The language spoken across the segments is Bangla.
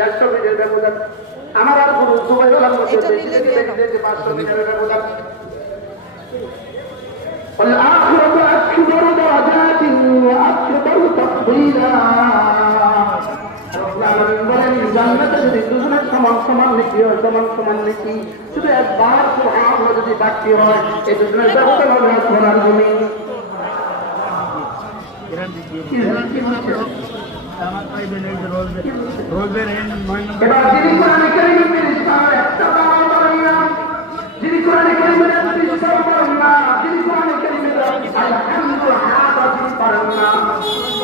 400 মিটার ব্যবধান। আমার আর গুরু সুবাইউল্লাহর মধ্যে 500 মিটারের ব্যবধান। والآخرة أكبر درجات وأكبر تفضيلا। বলেন জান্নাতে যদি দুজনের সমান সমান নেকি হয়, সমান সমান নেকি, শুধু একবার সুবহানাল্লাহ যদি বাকি হয়, এই দুজনের ব্যবধান হবে সোনার জমি। এবার যিনি কোরআন কারীমের ইসলামের একটা দাম করেন না, যিনি কোরআন কারীমের ইসলাম করেন না, যিনি কোরআন কারীমের আলহামদুলিল্লাহ হাফিজ করেন না,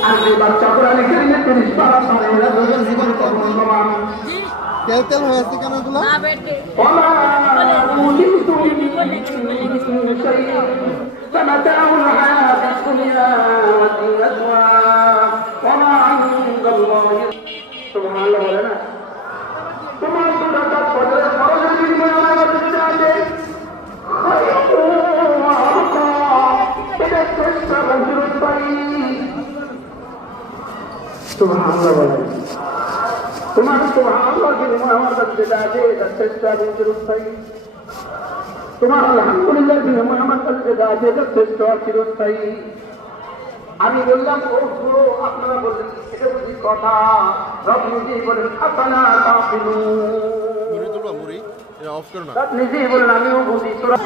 আর যে বাচ্চা কোরআন কারীমের ইসলাম করে এরা দুজন জীবন কবুল করেন। তেল তেল হয়ে আছে কেন এগুলো? না বেটে ওমা উলিতু শাইইন ফামাতাউল হায়াতিদ দুনিয়া ওয়া জিনাতুহা ওমা ইনদাল্লাহি সুবহানাল্লাহ। বলে না তোমার দুরাকাত ফজরের ফরজের বিনিময়ে আমার কাছে আছে এটা শ্রেষ্ঠ রজুল পাই। সুবহানাল্লাহ। বলে তোমার সুবহানাল্লাহ বিনিময়ে আমার কাছে আছে এটা শ্রেষ্ঠ রজুল পাই। তোমার আলহামদুলিল্লাহ বিনিময়ে আমার কাছে আছে এটা শ্রেষ্ঠ চিরস্থায়ী। আমি বললাম ও গুরু, আপনারা বললেন এটা বুঝি কথা? রব নিজেই বলেন আফালা তাকিলুন। রব নিজেই বলেন আমিও বুঝি। তোরা